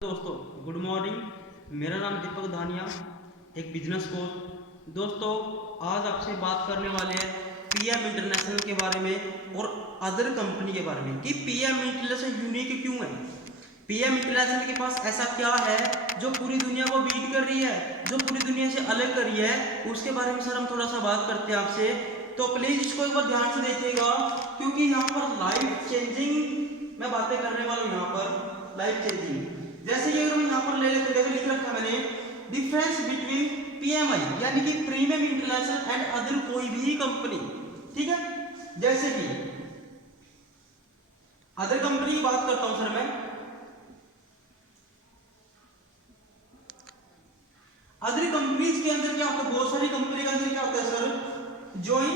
दोस्तों good morning. मेरा नाम दीपक धानिया, एक बिजनेस कोच। दोस्तों आज आपसे बात करने वाले हैं पीएम इंटरनेशनल के बारे में और अदर कंपनी के बारे में कि पीएम इंटरनेशनल यूनिक क्यों है। पीएम इंटरनेशनल के पास ऐसा क्या है जो पूरी दुनिया को बीट कर रही है, जो पूरी दुनिया से अलग कर रही है, उसके बारे में सर हम थोड़ा सा बात करते हैं आपसे। तो प्लीज इसको एक बार ध्यान से देखिएगा क्योंकि यहाँ पर लाइफ चेंजिंग मैं बातें करने वाला हूँ। यहाँ पर लाइफ चेंजिंग जैसे कि अगर हम यहाँ पर ले लेते देखो लिख रखा मैंने डिफरेंस बिटवीन पीएमआई यानी कि प्रीमियम इंटरनेशनल एंड अदर कोई भी कंपनी। ठीक है, जैसे कि अदर कंपनी की बात करता हूं सर मैं। अदर कंपनीज के अंदर क्या होता है, बहुत सारी कंपनी के अंदर क्या होता है सर, ज्वाइन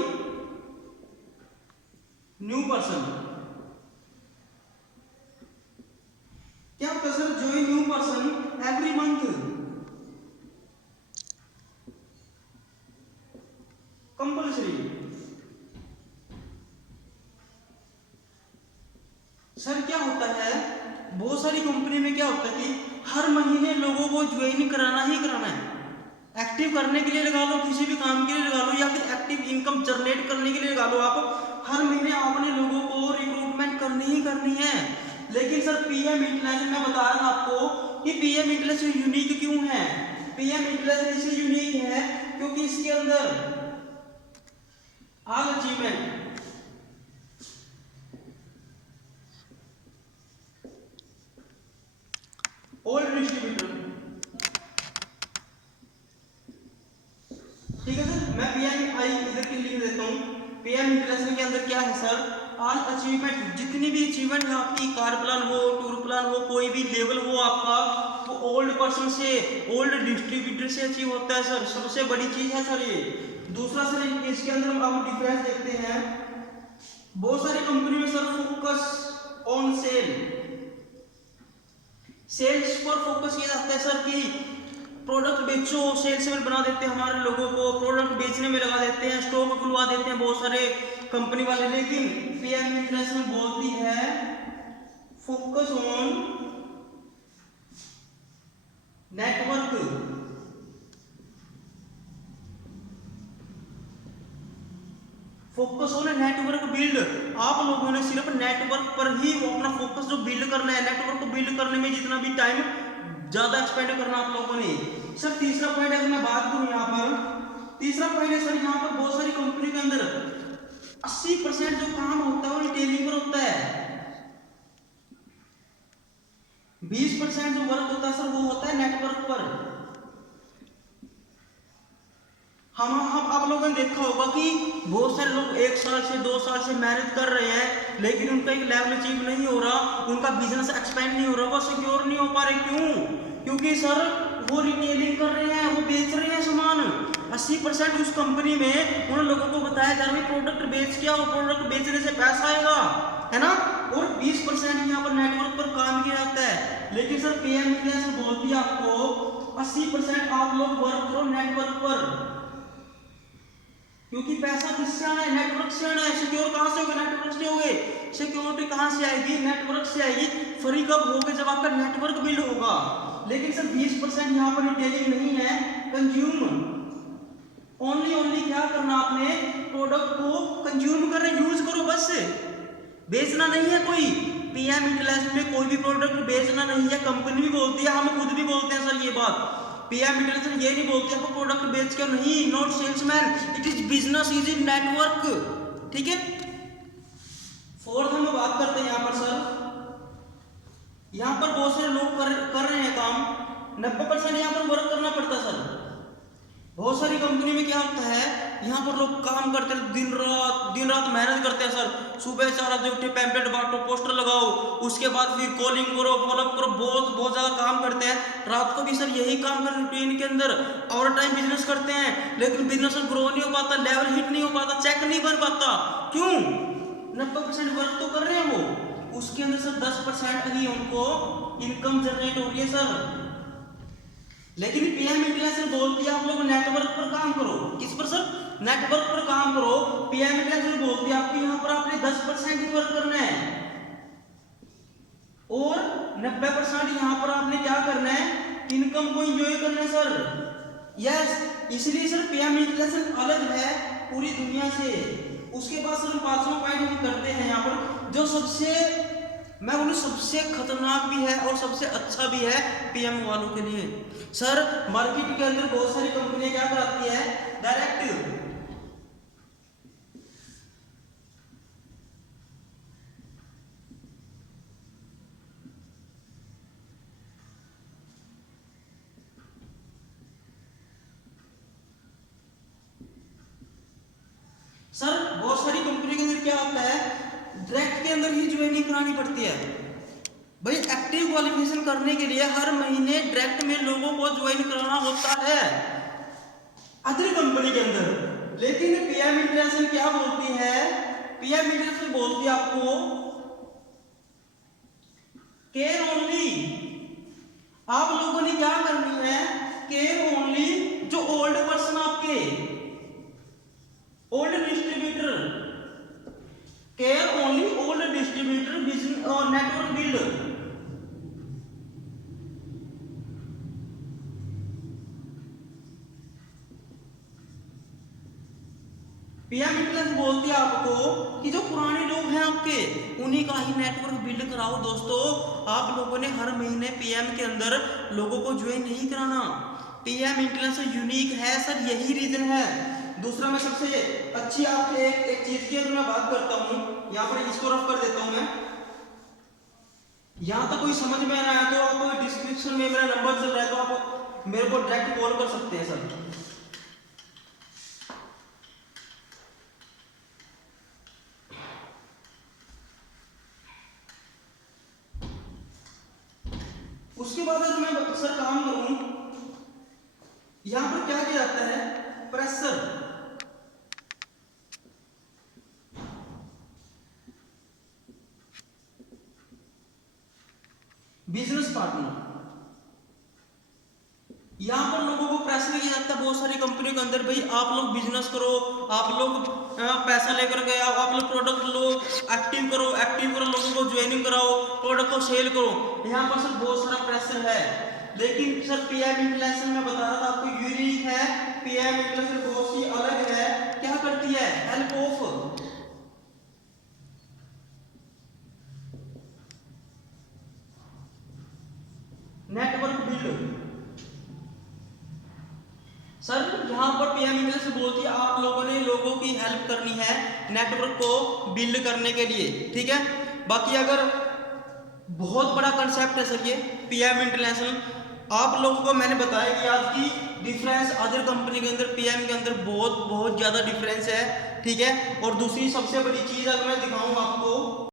न्यू पर्सन। क्या होता है sir, join new person every month. Compulsory. Sir क्या होता है, बहुत सारी कंपनी में क्या होता है कि हर महीने लोगों को ज्वाइन कराना ही कराना है। एक्टिव करने के लिए लगा लो, किसी भी काम के लिए लगा लो, या फिर एक्टिव इनकम जनरेट करने के लिए लगा लो, आप हर महीने आपने लोगों को रिक्रूटमेंट करनी ही करनी है। लेकिन सर पीएम इंटरनेशनल मैं बता रहा हूं आपको कि पीएम इंटरनेशनल यूनिक क्यों है। पीएम इंटरनेशनल इसलिए यूनिक है क्योंकि इसके अंदर ऑल अचीवमेंट ऑल डिस्ट्रीब्यूटर। ठीक है सर, मैं पीएमआई इधर के लिख देता हूँ। पीएम इंटरनेशनल के अंदर क्या है सर, ऑल अचीवमेंट, जितनी भी अचीवमेंट है आपकी, कार प्लान हो, टूर प्लान हो, कोई भी लेवल हो आपका, वो ओल्ड पर्सन से, ओल्ड डिस्ट्रीब्यूटर से अचीव होता है सर। सबसे बड़ी चीज है सर ये। दूसरा सर इसके अंदर हम डिफरेंस देखते हैं, बहुत सारी कंपनी में सर फोकस ऑन सेल्स पर फोकस किया जाता है सर कि प्रोडक्ट बेचो, सेल्समैन बना देते हैं हमारे लोगों को, प्रोडक्ट बेचने में लगा देते हैं, स्टॉक खुलवा देते हैं बहुत सारे कंपनी वाले। लेकिन पीएम इंटरनेशनल बोलती है focus on network. Focus on network build. आप लोगों ने सिर्फ नेटवर्क पर ही वो अपना फोकस जो बिल्ड करना है, नेटवर्क को बिल्ड करने में जितना भी टाइम ज्यादा एक्सपेंड करना आप लोगों ने। सर तीसरा पॉइंट अगर मैं बात करूं यहाँ पर, तीसरा पॉइंट है सर यहाँ पर बहुत सारी कंपनी के अंदर 80% जो काम होता है वो रिटेलिंग पर होता है, 20% जो वर्क होता है सर वो होता है नेटवर्क पर। हम आप लोगों ने देखा होगा कि बहुत सारे लोग 1 साल से 2 साल से मेहनत कर रहे हैं लेकिन उनका एक लेवल अचीव नहीं हो रहा, उनका बिजनेस एक्सपेंड नहीं हो रहा, वो सिक्योर नहीं हो पा रहे। क्यों? क्योंकि सर वो रिटेलिंग कर रहे हैं, वो बेच रहे हैं सामान। 80% उस कंपनी में उन लोगों को बताया जा रहा है प्रोडक्ट बेच के आओ, प्रोडक्ट बेचने से पैसा आएगा, है ना। और 20% यहाँ पर नेटवर्क पर काम किया जाता है। लेकिन सर पीएम इंटरनेशनल बोलती है आपको 80% आप लोग वर्क करो नेटवर्क पर, क्योंकि पैसा किससे आना है, नेटवर्क से आना है। सिक्योर कहां से होगा, नेटवर्क से होगे। सिक्योरिटी कहां से आएगी, नेटवर्क से आएगी। फ्री कब होगा, जब आपका नेटवर्क बिल्ड होगा। लेकिन सर 20% यहाँ पर रिटेलिंग नहीं है, कंज्यूम ओनली क्या करना आपने, प्रोडक्ट को कंज्यूम करना, यूज करो बस, बेचना नहीं है कोई। पीएम इंटरनेशनल में कोई भी प्रोडक्ट बेचना नहीं है। कंपनी भी बोलती है, हम खुद भी बोलते हैं सर ये बात। पीएम इंटरनेशनल ये नहीं बोलते आपको प्रोडक्ट बेच के, नहीं, not salesman, it is business, is in network. ठीक है। फोर्थ हम बात करते हैं यहाँ पर सर, यहाँ पर बहुत सारे लोग कर रहे हैं काम, 90% यहाँ पर वर्क करना पड़ता है सर। बहुत सारी कंपनी में क्या होता है, यहाँ पर लोग काम करते हैं, दिन रात मेहनत करते हैं सर। सुबह 4 बजे उठे, पैम्पलेट बांटो, पोस्टर लगाओ, उसके बाद फिर कॉलिंग करो, फॉलोअप करो, बहुत ज्यादा काम करते हैं। रात को भी सर यही काम कर रूटीन के अंदर ओवर टाइम बिजनेस करते हैं, लेकिन बिजनेस ग्रो नहीं हो पाता, लेवल हिट नहीं हो पाता, चेक नहीं बन पाता। क्यों? 90% वर्क तो कर रहे हैं वो, उसके अंदर सर 10% ही उनको इनकम जनरेट हो रही है सर। लेकिन पीएम इंटरनेशनल बोलती है आप लोग नेटवर्क पर काम करो। किस पर सर? नेटवर्क पर काम करो। पीएम इंटरनेशनल बोलती है आपको यहाँ पर आपने 10% ही वर्क करना है और 90% यहाँ पर आपने क्या इनकम को एंजॉय करना है सर। यस, इसलिए सर पीएम इंटरनेशनल अलग है पूरी दुनिया से। उसके बाद सर पांचवा पॉइंट हम करते हैं यहाँ पर, जो सबसे मैं बोलूँ सबसे खतरनाक भी है और सबसे अच्छा भी है पीएम वालों के लिए। सर मार्केट के अंदर बहुत सारी कंपनियां क्या कराती है, डायरेक्ट सर बहुत सारी कंपनी के अंदर क्या होता है, डायरेक्ट के अंदर ही ज्वाइनिंग करानी पड़ती है। भाई एक्टिव क्वालिफिकेशन करने के लिए हर महीने डायरेक्ट में लोगों को ज्वाइन कराना होता है अदर कंपनी के अंदर। लेकिन पीएम इंटरनेशनल क्या बोलती है, पीएम इंटरनेशनल बोलती है आपको केयर ओनली, आप लोगों ने क्या करनी है, केयर ओनली जो ओल्ड पर्सन आपके old distributor, care only old distributor business और नेटवर्क बिल्डर। पीएम इंटरनेशनल बोलती है आपको कि जो पुराने लोग हैं आपके उन्हीं का ही नेटवर्क बिल्ड कराओ। दोस्तों आप लोगों ने हर महीने पीएम के अंदर लोगों को ज्वाइन नहीं कराना। पीएम इंटरनेशनल यूनिक है सर, यही रीजन है। दूसरा मैं सबसे अच्छी आपके एक चीज की अगर मैं बात करता हूँ, यहाँ पर इसको रफ कर देता हूँ मैं। यहाँ तक कोई समझ में आ रहा है तो आपको डिस्क्रिप्शन में मेरा नंबर चल रहा है, तो आप मेरे को डायरेक्ट कॉल कर सकते हैं सर। उसके बाद अगर मैं सर काम करूं, यहां पर क्या किया जाता है, प्रेशर, बिजनेस पार्टनर, यहां पर लोगों को प्रेशर किया जाता है बहुत सारी कंपनियों के अंदर, भाई आप लोग बिजनेस करो, आप लोग पैसा लेकर गए, आप लोग प्रोडक्ट लो, एक्टिव करो लोगों को ज्वाइनिंग कराओ, प्रोडक्ट को सेल करो। यहाँ पर सर बहुत सारा प्रेशर है। लेकिन सर पीएम इंटरनेशनल में बता रहा था आपको यूनिक है, पीएम इंटरनेशनल बहुत सी अलग है, क्या करती है, help of network build. Sir यहाँ पर पीएम इंटरनेशनल बोलती है आप लोगों ने लोगों की हेल्प करनी है नेटवर्क को बिल्ड करने के लिए, ठीक है। बाकी अगर बहुत बड़ा कंसेप्ट है सर ये पीएम इंटरनेशनल, आप लोगों को मैंने बताया कि आपकी डिफरेंस अदर कंपनी के अंदर पीएम के अंदर बहुत बहुत ज्यादा डिफरेंस है, ठीक है। और दूसरी सबसे बड़ी चीज अगर मैं दिखाऊं आपको,